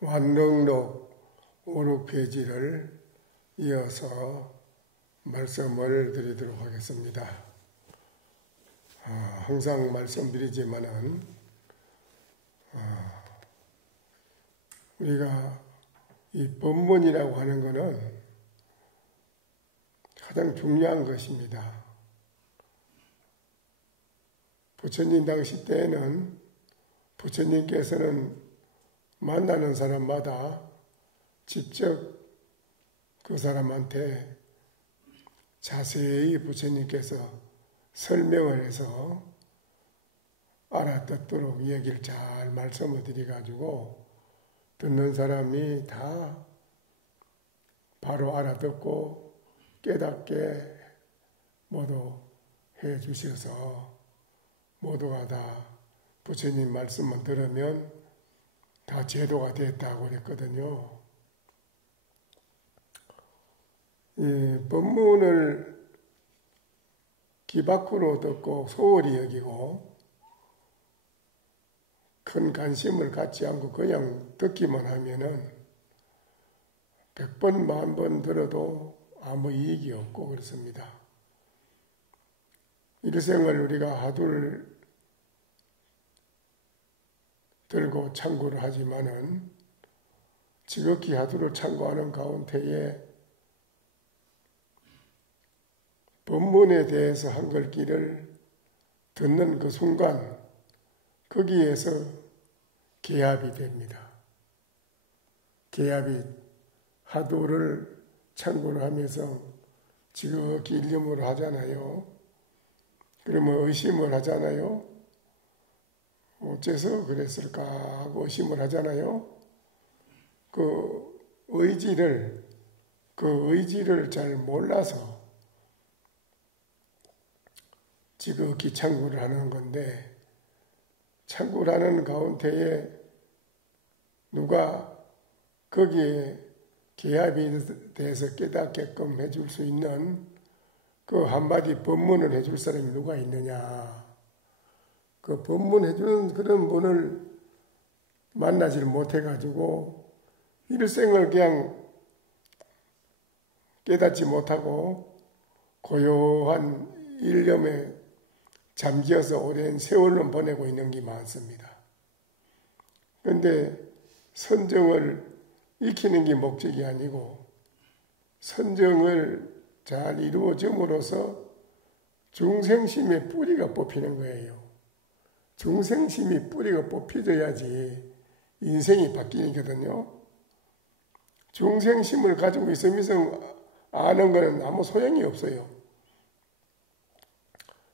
완능록 5, 6페이지를 이어서 말씀을 드리도록 하겠습니다. 항상 말씀드리지만은 우리가 이 법문이라고 하는 것은 가장 중요한 것입니다. 부처님 당시 때에는 부처님께서는 만나는 사람마다 직접 그 사람한테 자세히 부처님께서 설명을 해서 알아듣도록 얘기를 잘 말씀을 드려가지고 듣는 사람이 다 바로 알아듣고 깨닫게 모두 해 주셔서 모두가 다 부처님 말씀만 들으면 다 제도가 됐다고 그랬거든요. 이 법문을 귀 밖으로 듣고 소홀히 여기고 큰 관심을 갖지 않고 그냥 듣기만 하면은 100번, 10,000번 들어도 아무 이익이 없고 그렇습니다. 일생을 우리가 하두를 들고 참고를 하지만은 지극히 하두를 참고하는 가운데에 법문에 대해서 한글귀를 듣는 그 순간 거기에서 개합이 됩니다. 개합이 하두를 참고를 하면서 지극히 일념으로 하잖아요. 그러면 의심을 하잖아요. 어째서 그랬을까 하고 의심을 하잖아요. 그 의지를 잘 몰라서 지극히 참고를 하는 건데, 참고를 하는 가운데에 누가 거기에 개합에 대해서 깨닫게끔 해줄 수 있는 그 한마디 법문을 해줄 사람이 누가 있느냐. 그 법문 해주는 그런 분을 만나질 못해가지고 일생을 그냥 깨닫지 못하고 고요한 일념에 잠기어서 오랜 세월을 보내고 있는 게 많습니다. 그런데 선정을 익히는 게 목적이 아니고 선정을 잘 이루어짐으로써 중생심의 뿌리가 뽑히는 거예요. 중생심이 뿌리가 뽑혀져야지 인생이 바뀌거든요. 중생심을 가지고 있으면서 아는 것은 아무 소용이 없어요.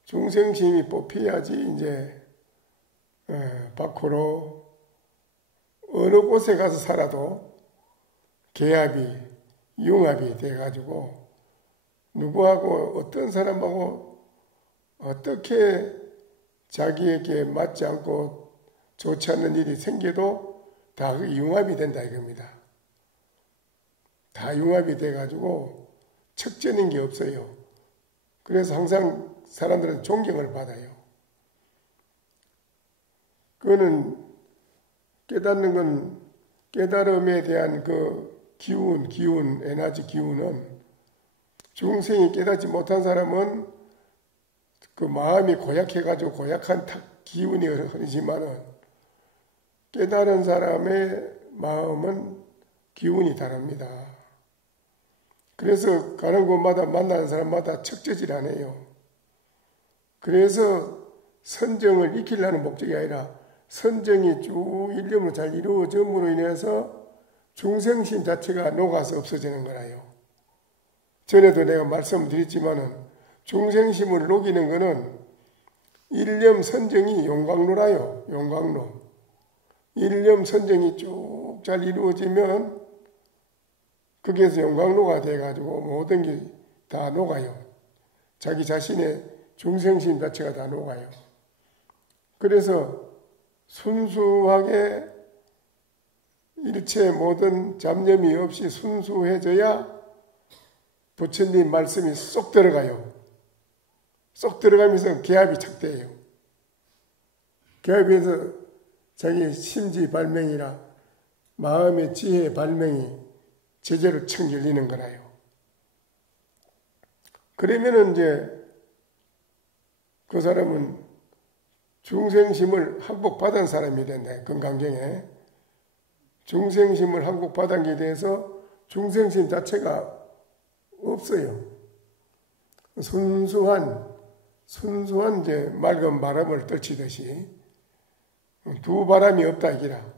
중생심이 뽑혀야지 이제 밖으로 어느 곳에 가서 살아도 개합이 융합이 돼가지고 누구하고 어떤 사람하고 어떻게 자기에게 맞지 않고 좋지 않는 일이 생겨도 다 융합이 된다 이겁니다. 다 융합이 돼가지고 척전인 게 없어요. 그래서 항상 사람들은 존경을 받아요. 그거는 깨닫는 건 깨달음에 대한 그 기운, 에너지 기운은 중생이 깨닫지 못한 사람은 그 마음이 고약해가지고 고약한 기운이 흐르지만은 깨달은 사람의 마음은 기운이 다릅니다. 그래서 가는 곳마다 만나는 사람마다 척제질 안 해요. 그래서 선정을 익히려는 목적이 아니라 선정이 쭉 일념으로 잘 이루어짐으로 인해서 중생심 자체가 녹아서 없어지는 거라요. 전에도 내가 말씀드렸지만은 중생심을 녹이는 거는 일념 선정이 용광로라요. 용광로. 일념 선정이 쭉 잘 이루어지면 거기에서 용광로가 돼가지고 모든 게 다 녹아요. 자기 자신의 중생심 자체가 다 녹아요. 그래서 순수하게 일체 모든 잡념이 없이 순수해져야 부처님 말씀이 쏙 들어가요. 쏙 들어가면서 개합이 착돼요. 개합에서 자기 심지 발명이라 마음의 지혜 발명이 제재로 청 열리는 거라요. 그러면은 이제 그 사람은 중생심을 항복받은 사람이 된다. 건강경에 중생심을 항복받은 게 대해서 중생심 자체가 없어요. 순수한 이제 맑은 바람을 떨치듯이 두 바람이 없다 이기라.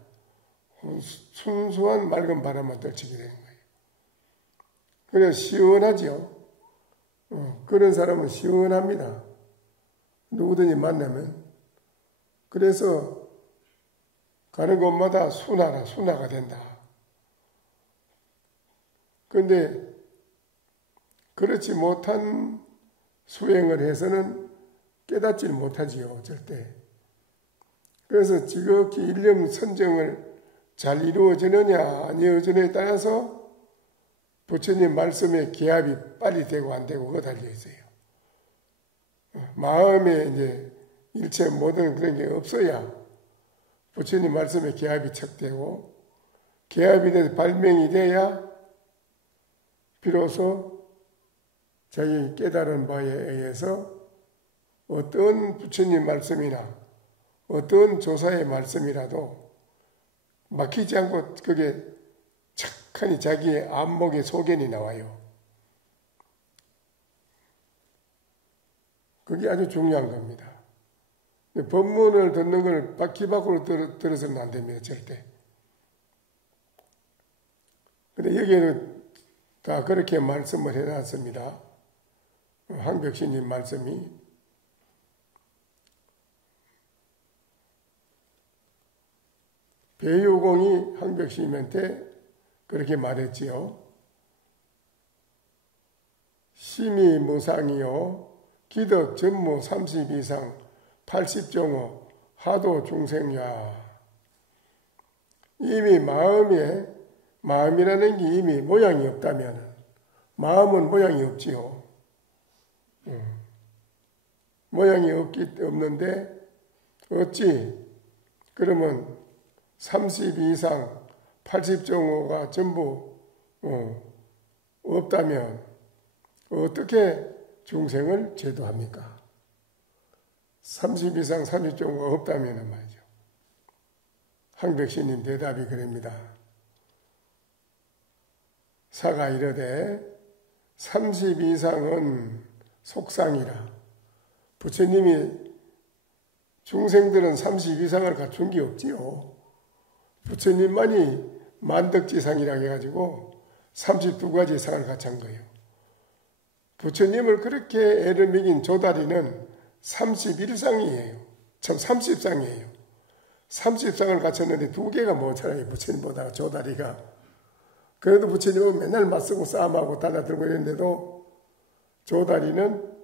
순수한 맑은 바람만 떨치게 되는 거예요. 그래서 시원하죠. 그런 사람은 시원합니다. 누구든지 만나면. 그래서 가는 곳마다 순화가 된다. 그런데 그렇지 못한 수행을 해서는 깨닫지 못하지요, 절대. 그래서 지극히 일념 선정을 잘 이루어지느냐 안 이루어지느냐에 따라서 부처님 말씀에 기합이 빨리 되고 안 되고 그거 달려 있어요. 마음에 이제 일체 모든 그런 게 없어야 부처님 말씀에 기합이 척되고 기합이 돼서 발명이 돼야 비로소 자기 깨달은 바에 의해서 어떤 부처님 말씀이나 어떤 조사의 말씀이라도 막히지 않고 그게 착하니 자기의 안목의 소견이 나와요. 그게 아주 중요한 겁니다. 법문을 듣는 걸 바퀴 밖으로 들어서는 안 됩니다. 절대. 근데 여기에는 다 그렇게 말씀을 해놨습니다. 황벽신님 말씀이. 배유공이 황벽신님한테 그렇게 말했지요. 심히 무상이요 기덕 전무 30 이상 80종호 하도 중생야. 이미 마음이라는 게 이미 모양이 없다면 마음은 모양이 없지요. 모양이 없는데 어찌 그러면 30 이상 80종호가 전부 없다면 어떻게 중생을 제도합니까? 30 이상 30종호가 없다면 말이죠. 황백신님 대답이 그럽니다. 사가 이르되 30 이상은 속상이라. 부처님이 중생들은 30 이상을 갖춘 게 없지요. 부처님만이 만덕지상이라고 해가지고 32가지 상을 갖춘 거예요. 부처님을 그렇게 애를 먹인 조다리는 31상이에요. 참 30상이에요. 30상을 갖췄는데 2개가 모자라요. 부처님보다 조다리가. 그래도 부처님은 맨날 맞서고 싸움하고 달라들고 이랬는데도 조다리는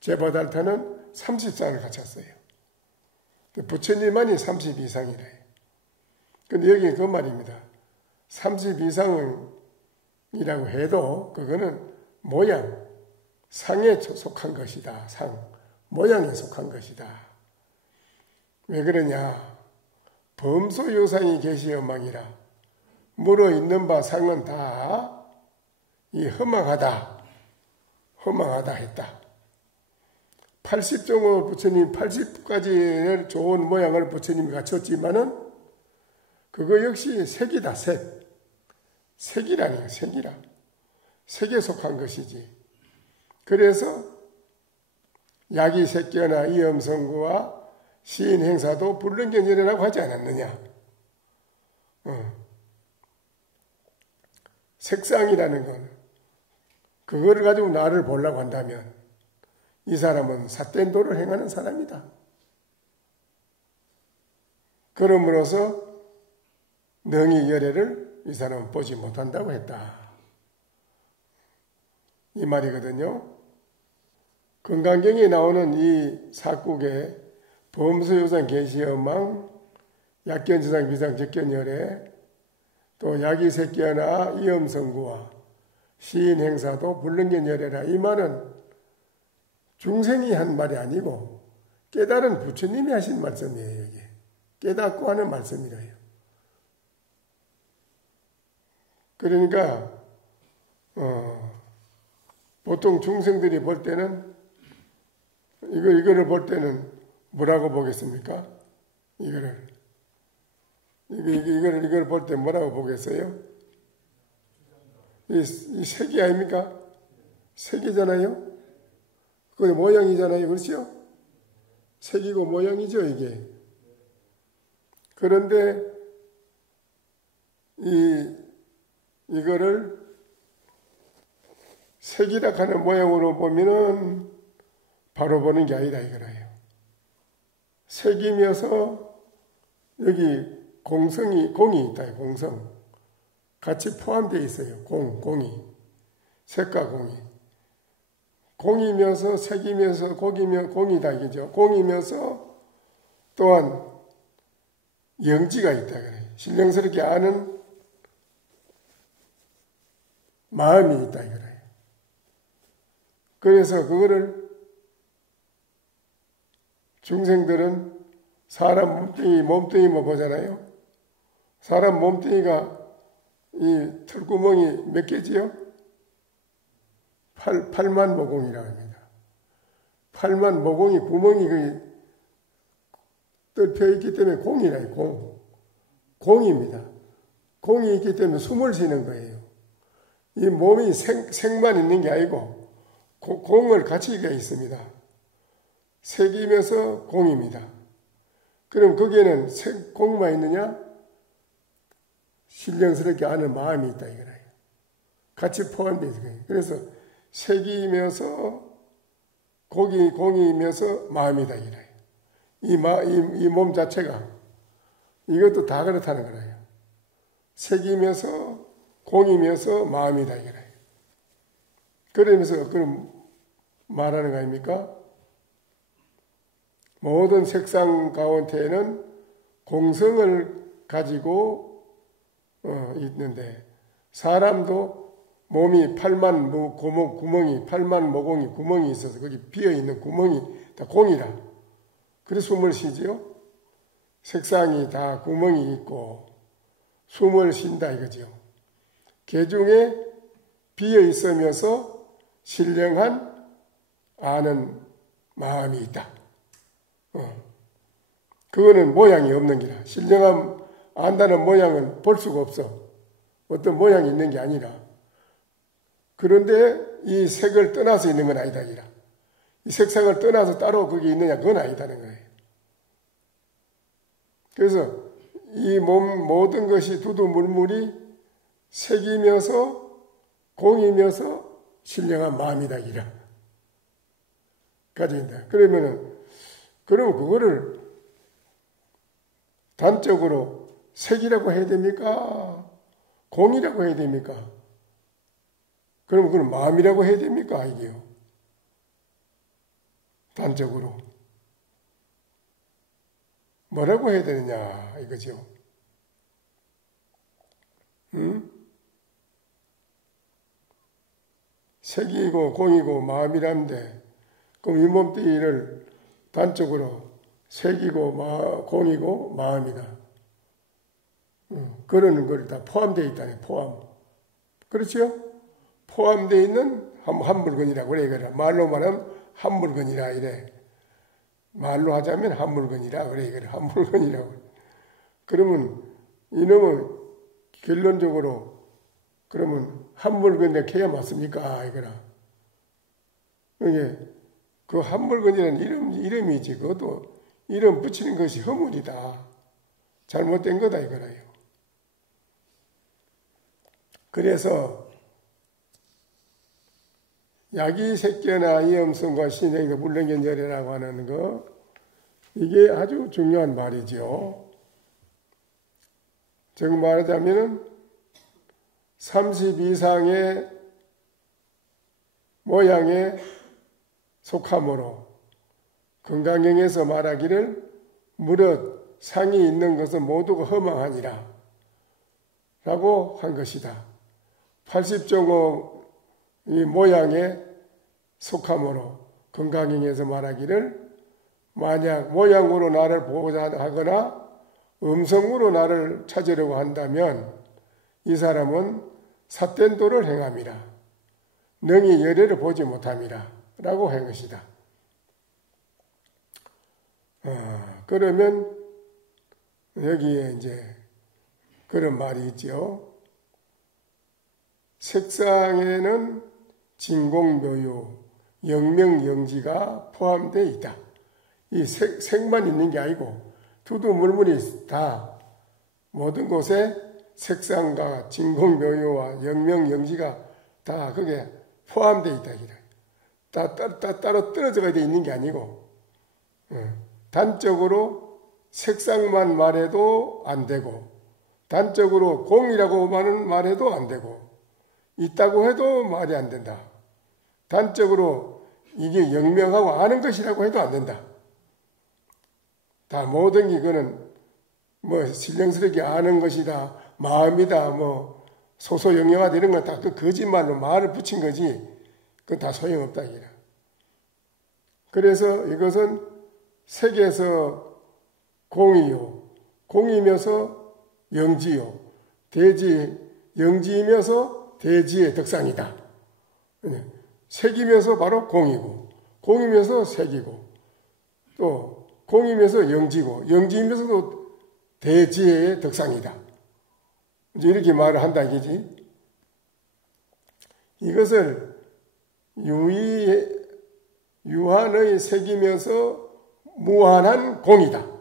제바달타는 30상을 갖췄어요. 부처님만이 32상이래요. 근데 여기 그 말입니다. 32상이라고 해도 그거는 모양, 상에 속한 것이다. 모양에 속한 것이다. 왜 그러냐? 범소유상이 계시어망이라. 물어 있는 바 상은 다 이 허망하다 했다. 80종을 부처님 80가지의 좋은 모양을 부처님이 갖췄지만은 그거 역시 색이다. 색이라니까 색이라. 색에 속한 것이지. 그래서 약이 새끼나 이엄성구와 시인행사도 불능견이라고 하지 않았느냐. 색상이라는 건 그거를 가지고 나를 보려고 한다면 이 사람은 삿된 도를 행하는 사람이다. 그러므로서 능히 열애를 이 사람은 보지 못한다고 했다. 이 말이거든요. 건강경에 나오는 이 사국에 범수유상 계시엄망, 약견지상 비상적견열애, 또 약이새끼어나 이엄성구와 시인행사도 불능견열애라. 이 말은 중생이 한 말이 아니고 깨달은 부처님이 하신 말씀이에요. 이게 깨닫고 하는 말씀이래요. 그러니까 보통 중생들이 볼 때는 이거를 볼 때는 뭐라고 보겠습니까? 이거를 볼 때 뭐라고 보겠어요? 이 색이 아닙니까? 색이잖아요? 그게 모양이잖아요. 그렇죠? 색이고 모양이죠, 이게. 그런데 이거를 색이라 하는 모양으로 보면은 바로 보는 게 아니라 이거라요. 색이면서 여기 공이 있다. 공성. 같이 포함되어 있어요. 공이. 색과 공이. 공이면서 색이면서 공이다 이거죠. 공이면서 또한 영지가 있다 그래요. 신령스럽게 아는 마음이 있다 이거예요. 그래서 그거를 중생들은 사람 몸뚱이만 보잖아요. 사람 몸뚱이가 이 털구멍이 몇 개지요? 8만 모공이라고 합니다. 8만 모공이 구멍이 뚫혀 있기 때문에 공이라요. 공입니다. 공이 있기 때문에 숨을 쉬는 거예요. 이 몸이 색만 있는 게 아니고 공을 가치가 있습니다. 색이면서 공입니다. 그럼 거기에는 공만 있느냐? 신령스럽게 아는 마음이 있다 이거예요. 같이 포함되어 있어요. 그래서 색이면서 공이면서 마음이다 이거예요. 이 몸 자체가 이것도 다 그렇다는 거예요. 색이면서 공이면서 마음이다 이거예요. 그러면서 그럼 말하는 거 아닙니까? 모든 색상 가운데에는 공성을 가지고 있는데 사람도 몸이 8만 모공이 있어서 거기 비어있는 구멍이 다 공이라. 그래서 숨을 쉬지요. 색상이 다 구멍이 있고 숨을 쉰다 이거죠. 개중에 비어있으면서 신령한 아는 마음이 있다. 그거는 모양이 없는 기라. 신령함 안다는 모양은 볼 수가 없어. 어떤 모양이 있는 게 아니라. 그런데 이 색을 떠나서 있는 건 아니다 기라. 이 색상을 떠나서 따로 거기 있느냐 그건 아니다는 거예요. 그래서 이 몸 모든 것이 두두물물이 색이면서 공이면서 신령한 마음이다 기라. 가진다. 그러면 그거를 단적으로 색이라고 해야 됩니까? 공이라고 해야 됩니까? 그럼 그건 마음이라고 해야 됩니까? 이게요. 단적으로. 뭐라고 해야 되느냐, 이거죠. 색이고 공이고 마음이라는데, 그럼 이 몸뚱이를 단적으로 색이고 공이고 마음이다. 그런 걸 다 포함되어 있다네, 포함. 그렇죠? 포함되어 있는 한 물건이라고 그래. 말로 말하면 한 물건이라 이래. 말로 하자면 한 물건이라 그래. 한 물건이라고. 그러면 이놈은 결론적으로 그러면 한 물건에 해야 맞습니까? 이거라. 이게 그 한 물건이라는 이름이지. 그것도 이름 붙이는 것이 허물이다. 잘못된 거다 이거라요. 그래서 야기색견나 이엄성과 신행의 물렁견열이라고 하는 거 이게 아주 중요한 말이죠. 즉 말하자면은 30 이상의 모양에 속함으로 건강경에서 말하기를 무릇 상이 있는 것은 모두가 허망하니라 라고 한 것이다. 80종의 이 모양에 속함으로 건강경에서 말하기를 만약 모양으로 나를 보고자 하거나 음성으로 나를 찾으려고 한다면 이 사람은 삿된 도를 행함이라. 능히 열애를 보지 못함이라. 라고 한 것이다. 그러면 여기에 이제 그런 말이 있죠. 색상에는 진공묘유, 영명영지가 포함되어 있다. 이 색만 있는 게 아니고 두두물물이 다 모든 곳에 색상과 진공묘유와 영명영지가 다 그게 포함되어 있다. 따로 떨어져 있는 게 아니고 단적으로 색상만 말해도 안 되고 단적으로 공이라고 말해도 안 되고 있다고 해도 말이 안 된다. 단적으로 이게 영명하고 아는 것이라고 해도 안 된다. 다 모든 게 이거는 뭐 신령스럽게 아는 것이다, 마음이다, 뭐 소소영영하다 이런 건 다 그 거짓말로 말을 붙인 거지. 그건 다 소용없다 이라. 그래서 이것은 색에서 공이요, 공이면서 영지요, 대지 영지이면서 대지의 덕상이다. 색이면서 바로 공이고, 공이면서 색이고, 또 공이면서 영지고, 영지이면서도 대지의 덕상이다. 이제 이렇게 말을 한다 이거지. 이것을 유한의 색이면서 무한한 공이다.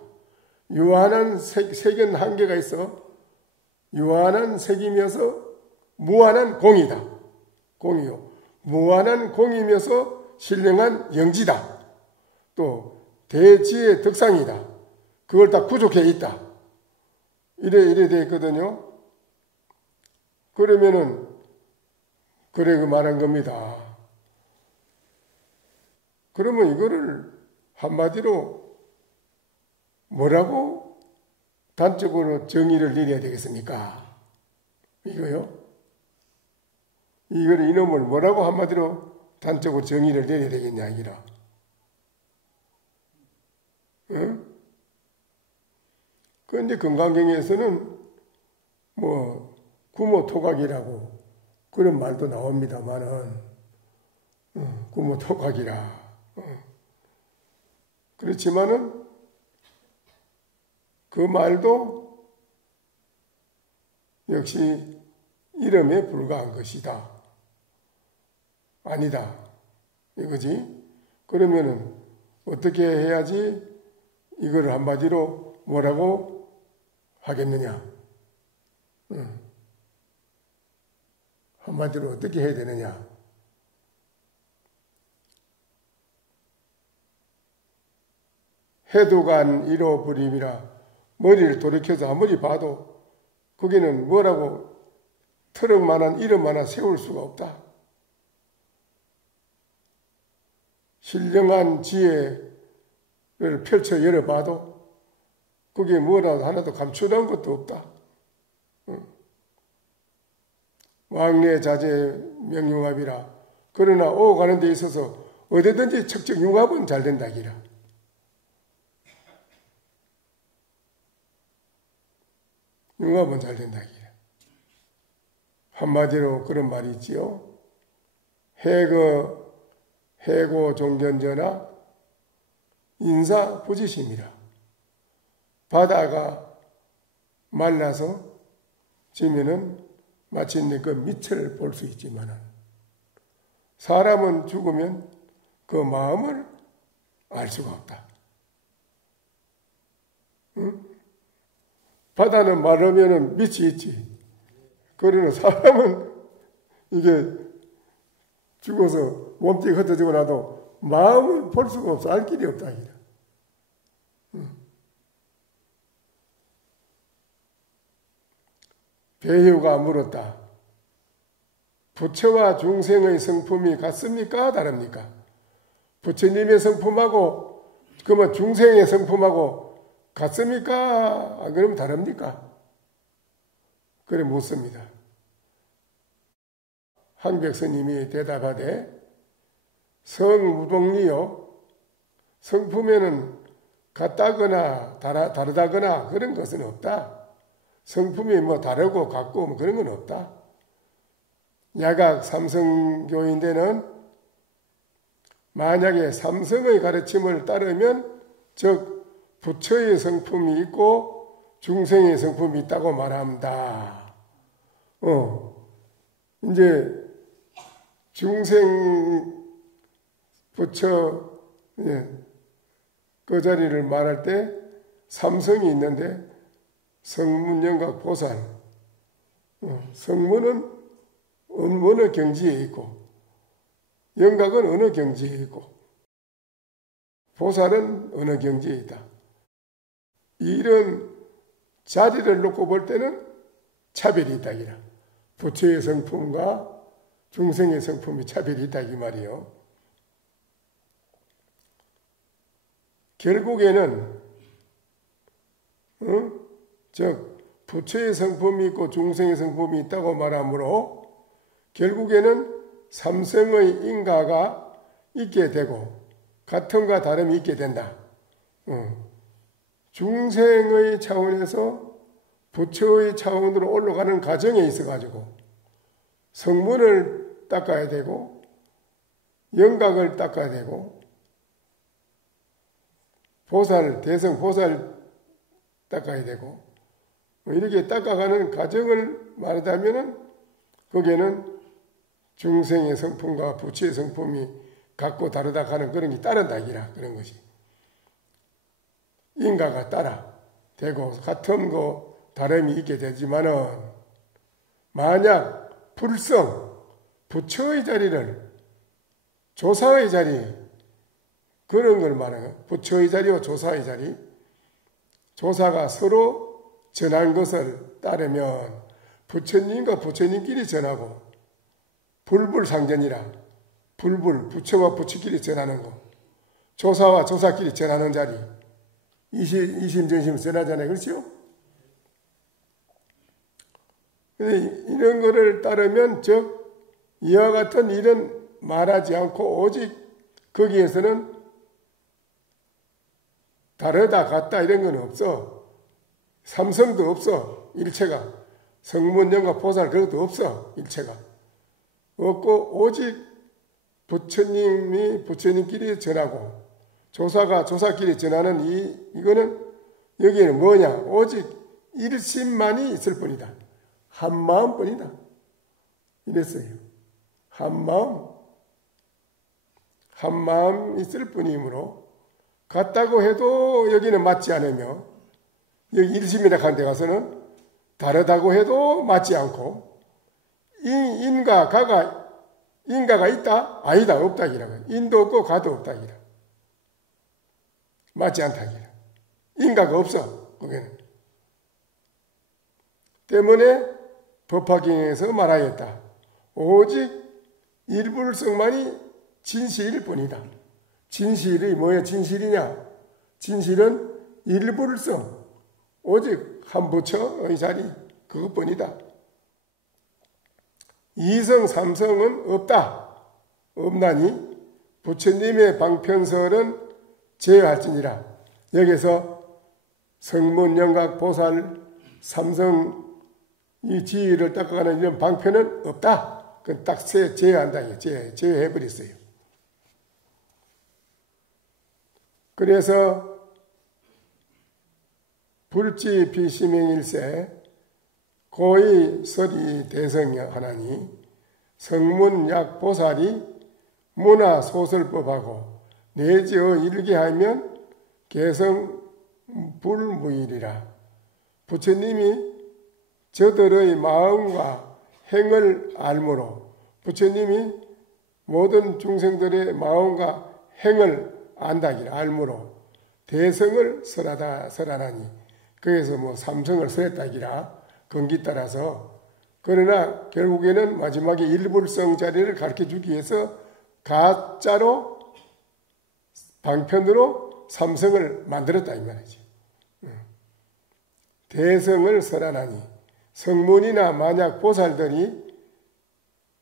유한한 색은 한계가 있어. 유한한 색이면서 무한한 공이다. 공이요. 무한한 공이면서 신령한 영지다. 또 대지의 덕상이다. 그걸 다 구족해 있다. 이래 돼 있거든요. 그러면은 그래 그 말한 겁니다. 그러면 이거를 한마디로 뭐라고 단적으로 정의를 내려야 되겠습니까? 이거요? 이거를 이놈을 뭐라고 한마디로 단적으로 정의를 내려야 되겠냐 이라. 응? 그런데 건강경에서는 뭐 구모토각이라고 그런 말도 나옵니다만은 구모토각이라. 그렇지만은 그 말도 역시 이름에 불과한 것이다. 아니다. 이거지. 그러면은 어떻게 해야지 이걸 한마디로 뭐라고 하겠느냐. 한마디로 어떻게 해야 되느냐. 해두간 이로 부림이라. 머리를 돌이켜서 아무리 봐도 거기는 뭐라고 트럭만한 이름만한 세울 수가 없다. 신령한 지혜를 펼쳐 열어봐도 거기에 뭐라도 하나도 감추는 것도 없다. 왕래 자제 명융합이라. 그러나 오가는 데 있어서 어디든지 척척융합은 잘 된다기라. 융합은 잘 된다기라. 한마디로 그런 말이 있지요. 해고 종견전하 인사 부지심이라. 바다가 말라서 지면은 마침내 그 밑을 볼 수 있지만은 사람은 죽으면 그 마음을 알 수가 없다. 응? 바다는 마르면은 밑이 있지. 그러나 사람은 이게 죽어서 몸뚱이 흩어지고 나도 마음을 볼 수가 없어. 알 길이 없다. 배휴가 물었다. 부처와 중생의 성품이 같습니까? 다릅니까? 부처님의 성품하고 그러면 중생의 성품하고 같습니까? 안 그러면 다릅니까? 그래 묻습니다. 한백스님이 대답하되 성무동리요. 성품에는 같다거나 다르다거나 그런 것은 없다. 성품이 뭐 다르고 같고 뭐 그런 건 없다. 야각 삼성교인대는 만약에 삼성의 가르침을 따르면 즉 부처의 성품이 있고 중생의 성품이 있다고 말합니다. 이제 중생 부처 그 자리를 말할 때 삼성이 있는데 성문, 영각, 보살. 성문은 어느 경지에 있고 영각은 어느 경지에 있고 보살은 어느 경지에 있다. 이런 자리를 놓고 볼 때는 차별이 있다. 부처의 성품과 중생의 성품이 차별이 있다 이 말이요. 결국에는 즉 부처의 성품이 있고 중생의 성품이 있다고 말하므로 결국에는 삼성의 인가가 있게 되고 같음과 다름이 있게 된다. 중생의 차원에서 부처의 차원으로 올라가는 과정에 있어가지고 성문을 닦아야 되고 영각을 닦아야 되고 보살, 대성 보살 닦아야 되고 이렇게 닦아가는 과정을 말하자면은 거기에는 중생의 성품과 부처의 성품이 같고 다르다 하는 그런 게 따른다 그런 것이 인가가 따라 되고 같음고 다름이 있게 되지만은 만약 불성 부처의 자리를 조사의 자리 그런 걸 말하는 부처의 자리와 조사의 자리 조사가 서로 전한 것을 따르면 부처님과 부처님끼리 전하고 불불상전이라 부처와 부처끼리 전하는 거 조사와 조사끼리 전하는 자리 이심전심 전하잖아요. 그렇죠? 이런 거를 따르면 즉 이와 같은 일은 말하지 않고 오직 거기에서는 다르다 같다 이런 건 없어. 삼성도 없어. 일체가. 성문영과 보살 그것도 없어. 일체가. 없고 오직 부처님이 부처님끼리 전하고 조사가 조사끼리 전하는 이거는 여기에는 뭐냐? 오직 일심만이 있을 뿐이다. 한 마음뿐이다. 이랬어요. 한 마음 있을 뿐이므로 같다고 해도 여기는 맞지 않으며 여기 일심이라 하는 데 가서는 다르다고 해도 맞지 않고 인가가 있다? 아니다. 없다. 인도 없고 가도 없다. 맞지 않다. 인가가 없어. 거기는. 때문에 법화경에서 말하였다. 오직 일불성만이 진실일 뿐이다. 진실이 뭐야? 진실이냐? 진실은 일불성. 오직 한 부처의 자리 그것뿐이다. 이성 삼성은 없다. 없나니 부처님의 방편설은 제어할지니라. 여기서 성문, 영각, 보살, 삼성 이 지위를 닦아가는 이런 방편은 없다. 그건 딱 제어한다. 제어해버렸어요. 그래서 불지 비심행일세 고의 설이 대성하나니 성문약 보살이 문화 소설법하고 내지어 일개하면 개성 불무일이라. 부처님이 저들의 마음과 행을 알므로 부처님이 모든 중생들의 마음과 행을 안다기라 알므로 대성을 설하나니 그래서 삼성을 설했다기라 건기 따라서 그러나 결국에는 마지막에 일불성 자리를 가르쳐주기 위해서 가짜로 방편으로 삼성을 만들었다 이 말이지. 대성을 설하나니 성문이나 만약 보살들이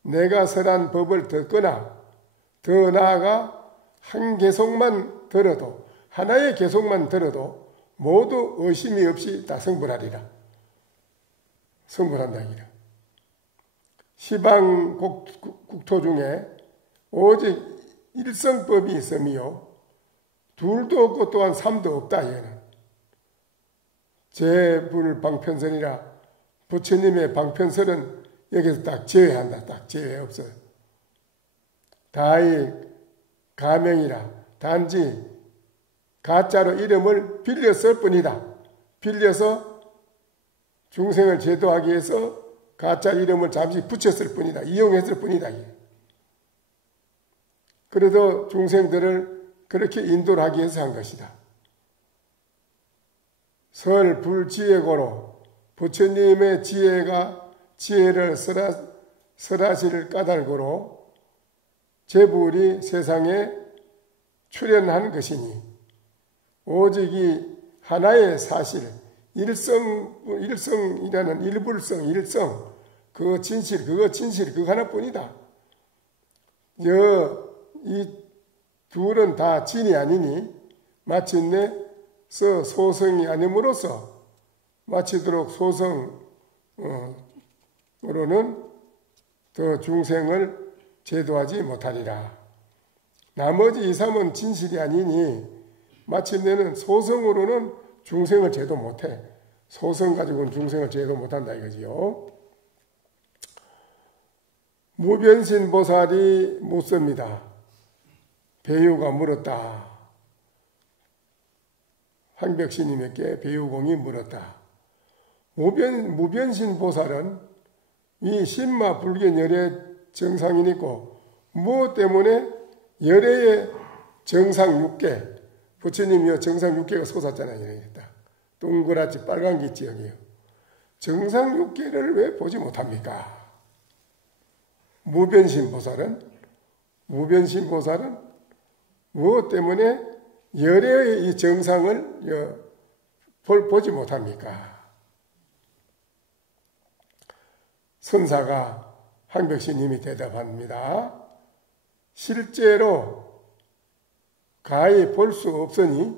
내가 설한 법을 듣거나 더 나아가 한 개송만 들어도 하나의 개송만 들어도 모두 의심이 없이 다 성불하리라. 성불한다기라. 시방 국토 중에 오직 일성법이 있으며 둘도 없고 또한 삼도 없다. 얘는 제불방편설이라 부처님의 방편설은 여기서 딱 제외한다. 딱 제외 없어요. 다이 가명이라 단지 가짜로 이름을 빌렸을 뿐이다. 빌려서 중생을 제도하기 위해서 가짜 이름을 잠시 붙였을 뿐이다. 이용했을 뿐이다. 그래도 중생들을 그렇게 인도를 하기 위해서 한 것이다. 설불지혜고로 부처님의 지혜를 설하실 까닭으로 제불이 세상에 출현한 것이니 오직 이 하나의 사실 일성이라는 일불성 일성 그거 진실 그거 하나뿐이다. 이 둘은 다 진이 아니니 마침내 소성이 아님으로써 마치도록 소성으로는 더 중생을 제도하지 못하리라. 나머지 2, 3은 진실이 아니니 마침내는 소성으로는 중생을 제도 못해. 소성 가지고는 중생을 제도 못한다 이거지요. 무변신 보살이 묻습니다. 배유가 물었다. 황벽스님에게 배유공이 물었다. 무변신 보살은 이 신마 불견 열의 정상이니고 무엇 때문에 열애의 정상 6개 부처님이요 정상 6개가 솟았잖아요. 동그랗지 빨간 게 있지 여기요. 정상 6개를 왜 보지 못합니까? 무변신 보살은 무엇 때문에 열애의 이 정상을 보지 못합니까? 선사가 황벽스님이 대답합니다. 실제로 가히 볼 수 없으니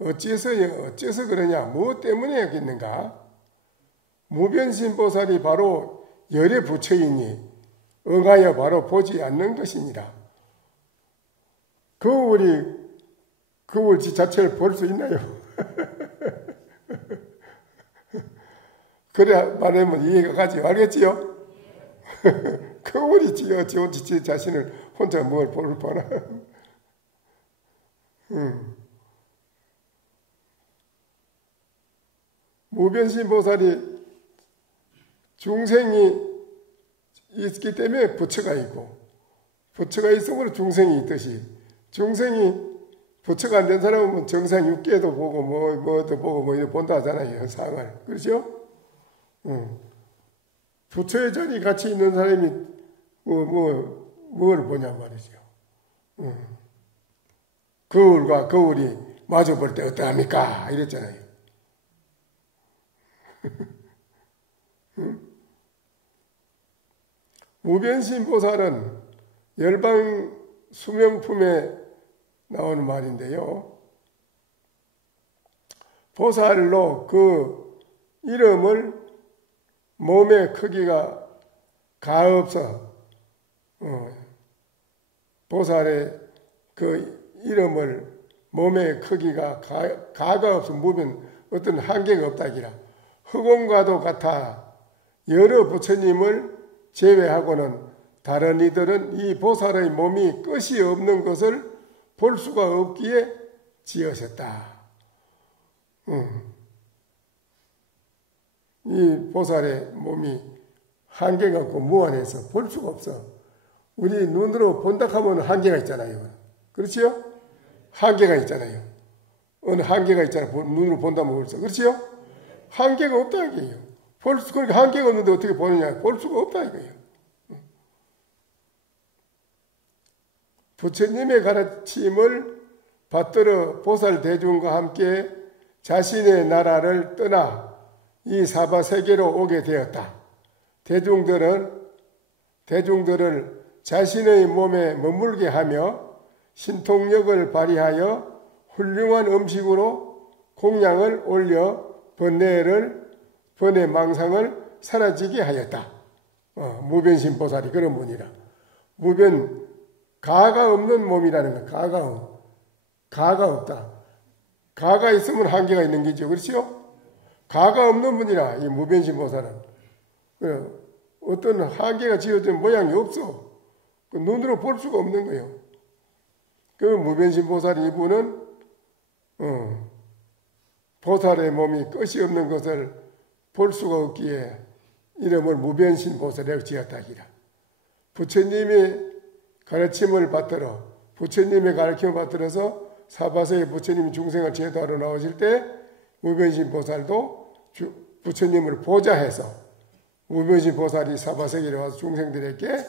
어째서 그러냐? 무엇 때문에 그랬는가? 무변신 보살이 바로 열의 부처이니 응하여 바로 보지 않는 것이니라. 거울 자체를 볼 수 있나요? 그래 말하면 이해가 가지. 알겠지요? 거울이 지 자신을 혼자 뭘 보나? 무변신 보살이 중생이 있기 때문에 부처가 있고 부처가 있으므로 중생이 있듯이 중생이 부처가 안 된 사람은 정상 6개도 보고 뭐도 보고 뭐 이렇게 본다 하잖아요. 상을. 그렇죠? 부처의 자리 같이 있는 사람이 뭘 보냐 말이죠. 거울과 거울이 마주 볼 때 어떠합니까? 이랬잖아요. 무변신 보살은 열방 수명품에 나오는 말인데요. 보살로 그 이름을 몸의 크기가 가없어 보살의 그 이름을 몸의 크기가 가가 없어 무변 어떤 한계가 없다기라. 흑원과도 같아 여러 부처님을 제외하고는 다른 이들은 이 보살의 몸이 끝이 없는 것을 볼 수가 없기에 지으셨다. 이 보살의 몸이 한계가 없고 무한해서 볼 수가 없어. 우리 눈으로 본다 하면 한계가 있잖아요. 그렇지요? 한계가 있잖아요. 어느 한계가 있잖아요. 눈으로 본다면 그렇죠. 그렇지요? 한계가 없다 이거예요. 그러니까 한계가 없는데 어떻게 보느냐? 볼 수가 없다 이거예요. 부처님의 가르침을 받들어 보살 대중과 함께 자신의 나라를 떠나 이 사바세계로 오게 되었다. 대중들을 자신의 몸에 머물게 하며 신통력을 발휘하여 훌륭한 음식으로 공양을 올려 번뇌망상을 사라지게 하였다. 무변신보살이 그런 분이라. 무변, 가가 없는 몸이라는 거야. 가가 없다. 가가 있으면 한계가 있는 거죠. 그렇죠? 가가 없는 분이라, 이 무변신보살은. 어떤 한계가 지어진 모양이 없어. 눈으로 볼 수가 없는 거예요. 그 무변신보살 이분은 보살의 몸이 끝이 없는 것을 볼 수가 없기에 이름을 무변신보살이라고 지었다기라. 부처님의 가르침을 받들어, 부처님의 가르침을 받들어서 사바세의 부처님이 중생을 제도하러 나오실 때 무변신보살도 부처님을 보좌해서 무변신보살이 사바세계로 와서 중생들에게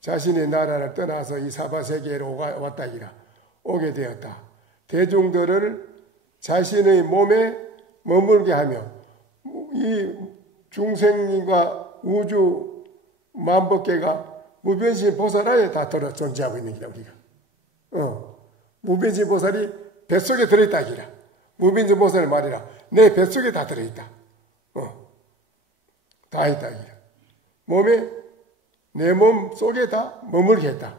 자신의 나라를 떠나서 이 사바세계로 왔다기라. 오게 되었다. 대중들을 자신의 몸에 머물게 하며 이 중생과 우주 만법계가 무변신보살하에 다 들어 존재하고 있는 기라 우리가. 무변신보살이 뱃속에 들어있다 기라. 무변신보살의 말이라. 내 뱃속에 다 들어있다. 다 있다 기라. 몸에 내 몸 속에 다 머물게 했다.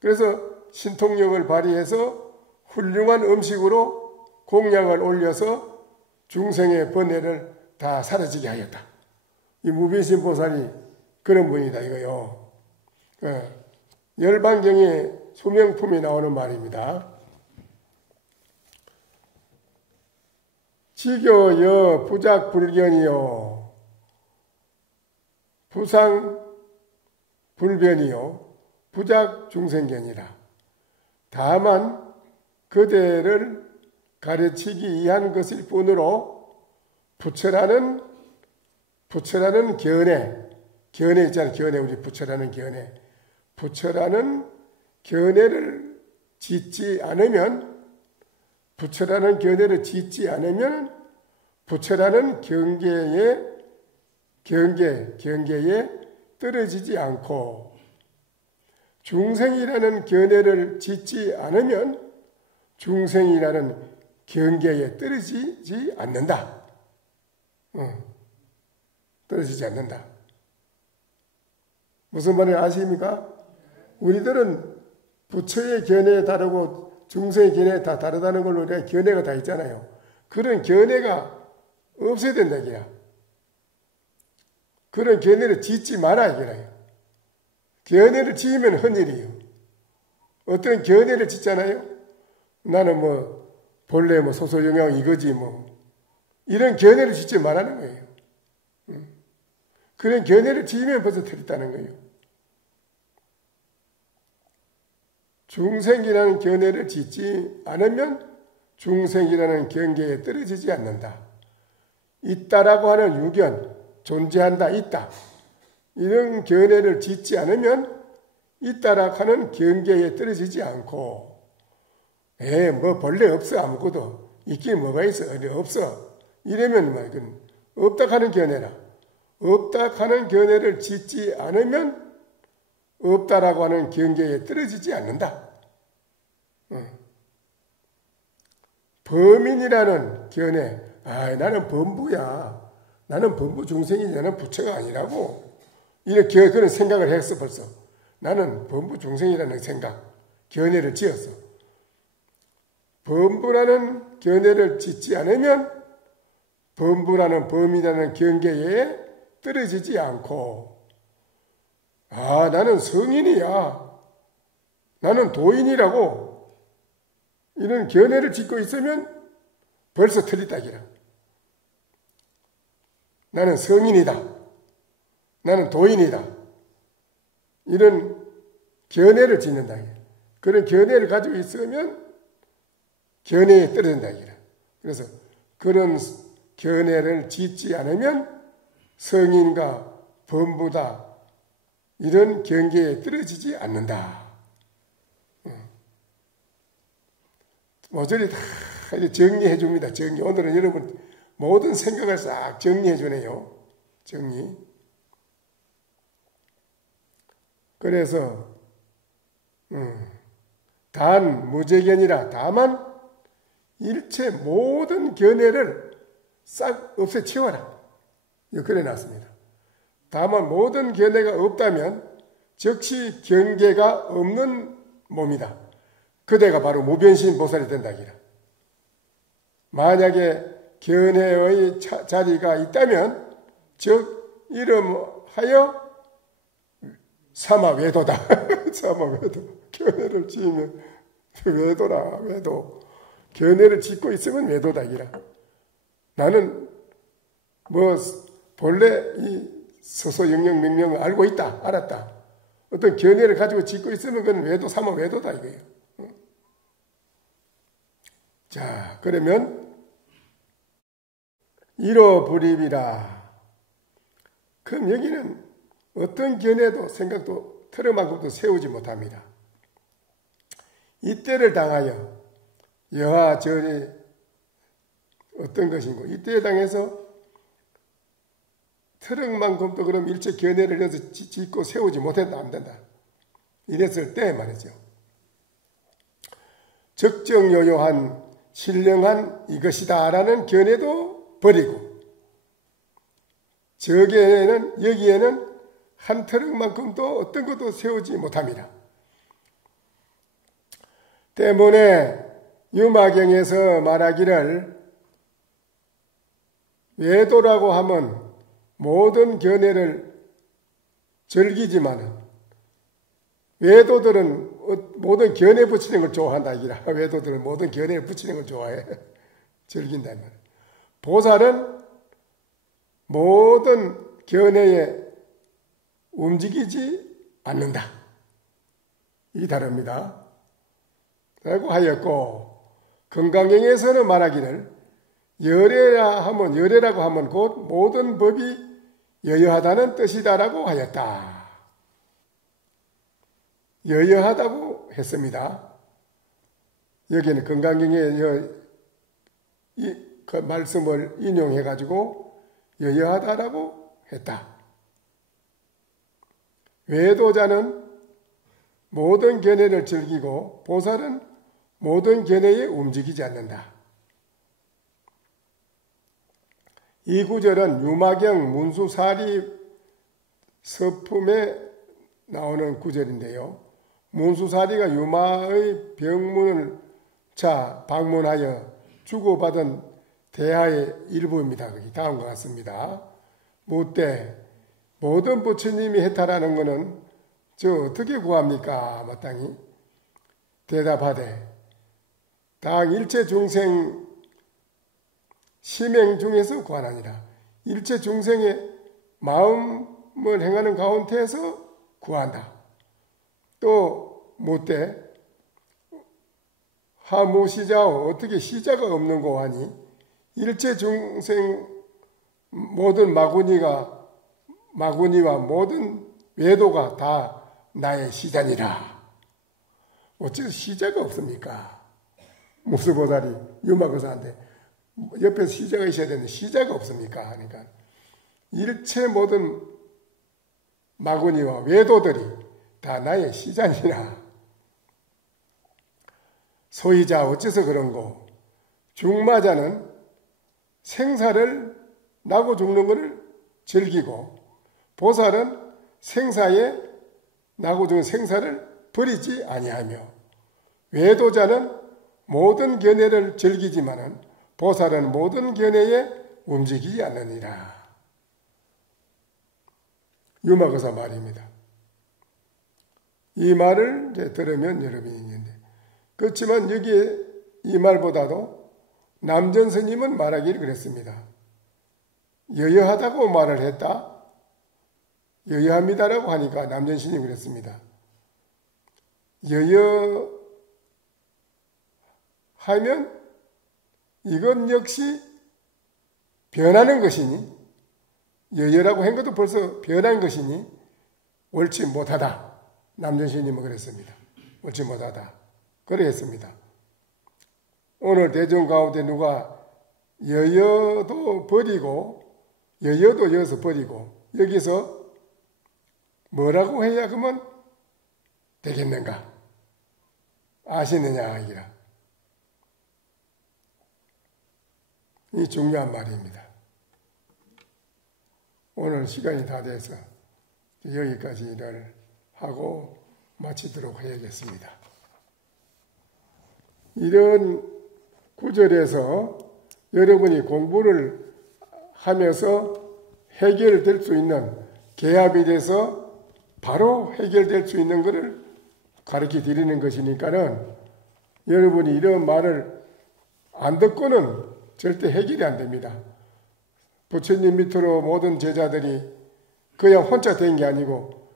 그래서 신통력을 발휘해서 훌륭한 음식으로 공양을 올려서 중생의 번뇌를 다 사라지게 하였다. 이 무변신보살이 그런 분이다 이거요. 열반경의 소명품에 나오는 말입니다. 지교여 부작불견이요 부상불변이요 부작중생견이라. 다만 그대를 가르치기 위한 것일 뿐으로 부처라는 견해 있잖아요. 견해, 우리 부처라는 견해. 부처라는 견해를 짓지 않으면, 부처라는 견해를 짓지 않으면 부처라는 경계에 떨어지지 않고, 중생이라는 견해를 짓지 않으면 중생이라는 경계에 떨어지지 않는다. 떨어지지 않는다. 무슨 말인지 아십니까? 우리들은 부처의 견해에 다르고 중생의 견해에 다 다르다는 걸로 우리가 견해가 다 있잖아요. 그런 견해가 없어야 된다 이게야. 그런 견해를 짓지 마라 이게라요. 견해를 지으면 헌일이에요. 어떤 견해를 짓잖아요. 나는 본래 소소영양 이거지 이런 견해를 짓지 말라는 거예요. 그런 견해를 지으면 벌써 틀렸다는 거예요. 중생이라는 견해를 짓지 않으면 중생이라는 경계에 떨어지지 않는다. 있다라고 하는 유견, 존재한다, 있다. 이런 견해를 짓지 않으면 있다라고 하는 경계에 떨어지지 않고, 본래 없어, 아무것도. 있긴 뭐가 있어, 없어. 이러면 이건 없다 하는 견해라. 없다 하는 견해를 짓지 않으면 없다라고 하는 경계에 떨어지지 않는다. 범인이라는 견해, 나는 범부야. 나는 범부 중생이지, 나는 부처가 아니라고. 이렇게 그런 생각을 했어, 벌써. 나는 범부 중생이라는 생각, 견해를 지었어. 범부라는 견해를 짓지 않으면 범부라는 범이라는 경계에 떨어지지 않고, 나는 성인이야. 나는 도인이라고. 이런 견해를 짓고 있으면 벌써 틀리다기라. 나는 성인이다. 나는 도인이다. 이런 견해를 짓는다. 그런 견해를 가지고 있으면 견해에 떨어진다기라. 그래서 그런 견해를 짓지 않으면 성인과 범부다. 이런 경계에 떨어지지 않는다. 모조리 다 정리해 줍니다. 정리. 오늘은 여러분 모든 생각을 싹 정리해 주네요. 정리. 그래서 단 무제견이라. 다만 일체 모든 견해를 싹 없애치워라. 그래 놨습니다. 다만 모든 견해가 없다면 즉시 경계가 없는 몸이다. 그대가 바로 무변신 보살이 된다기라. 만약에 견해의 자리가 있다면 즉 이름하여 사마외도다. 사마외도. 견해를 지으면 외도라. 외도. 견해를 짓고 있으면 외도다기라. 나는 본래 이 서소영령 명령을 알고 있다. 알았다. 어떤 견해를 가지고 짓고 있으면 그건 외도, 사마외도다 이거예요. 자, 그러면 이로불입이라. 그럼 여기는 어떤 견해도 생각도 틀어만큼도 세우지 못합니다. 이때를 당하여 여하절이 어떤 것인고 이때에 당해서 트럭만큼도 그럼 일체 견해를 해서 짓고 세우지 못했다 안 된다. 이랬을 때 말이죠. 적정요요한 신령한 이것이다 라는 견해도 버리고 여기에는 한 트럭만큼도 어떤 것도 세우지 못합니다. 때문에 유마경에서 말하기를 외도라고 하면 모든 견해를 즐기지만 외도들은 모든 견해 붙이는 걸 좋아한다. 외도들은 모든 견해를 붙이는 걸 좋아해. 즐긴다. 보살은 모든 견해에 움직이지 않는다. 이 다릅니다. 라고 하였고 건강경에서는 말하기를 열애라고 하면 곧 모든 법이 여여하다는 뜻이다라고 하였다. 여여하다고 했습니다. 여기는 건강경의 그 말씀을 인용해가지고 여여하다라고 했다. 외도자는 모든 견해를 즐기고 보살은 모든 견해에 움직이지 않는다. 이 구절은 유마경 문수사리 서품에 나오는 구절인데요. 문수사리가 유마의 병문을 방문하여 주고받은 대화의 일부입니다. 다음과 같습니다. 묻되 모든 부처님이 해탈하는 것은 저 어떻게 구합니까? 마땅히 대답하되 당 일체 중생 심행 중에서 구하나니라. 일체 중생의 마음을 행하는 가운데에서 구한다. 또 묻되 하무시자오 어떻게 시자가 없는 고 하니 일체 중생 모든 마구니와 모든 외도가 다 나의 시자니라. 어째서 시자가 없습니까? 무수보살이 유마거사한테 옆에 시자가 있어야 되는데 시자가 없습니까? 하니까 일체 모든 마구니와 외도들이 다 나의 시자니라. 소이자 어째서 그런고 중마자는 생사를 나고 죽는 것을 즐기고 보살은 생사에 나고 죽는 생사를 버리지 아니하며 외도자는 모든 견해를 즐기지만은 보살은 모든 견해에 움직이지 않느니라. 유마거사 말입니다. 이 말을 이제 들으면 여러분이 있는데 그렇지만 여기에 이 말보다도 남전 스님은 말하기를 그랬습니다. 여여하다고 말을 했다. 여여합니다라고 하니까 남전 스님이 그랬습니다. 여여하면 이건 역시 변하는 것이니 여여라고 한 것도 벌써 변한 것이니 옳지 못하다. 남전 스님은 그랬습니다. 옳지 못하다. 그래 했습니다. 오늘 대중 가운데 누가 여여도 버리고 여여도 여기서 버리고 여기서 뭐라고 해야 그러면 되겠는가? 아시느냐 이라. 이 중요한 말입니다. 오늘 시간이 다 돼서 여기까지를 하고 마치도록 해야겠습니다. 이런 구절에서 여러분이 공부를 하면서 해결될 수 있는, 개합이 돼서 바로 해결될 수 있는 것을 가르쳐 드리는 것이니까는 여러분이 이런 말을 안 듣고는 절대 해결이 안 됩니다. 부처님 밑으로 모든 제자들이 그냥 혼자 된 게 아니고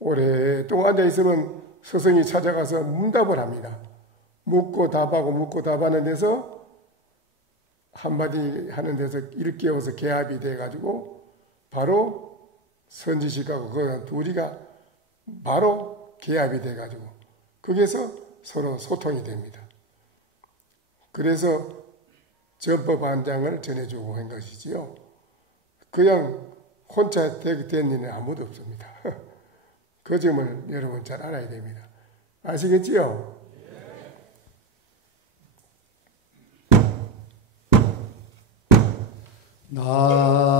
오랫동안 앉아 있으면 스승이 찾아가서 문답을 합니다. 묻고 답하고 묻고 답하는 데서 한마디 하는 데서 일깨워서 개합이 돼가지고 바로 선지식하고 그 둘이가 바로 개합이 돼가지고 거기에서 서로 소통이 됩니다. 그래서 전법 한 장을 전해주고 한 것이지요. 그냥 혼자 된 일은 아무도 없습니다. 그 점을 여러분 잘 알아야 됩니다. 아시겠지요? 나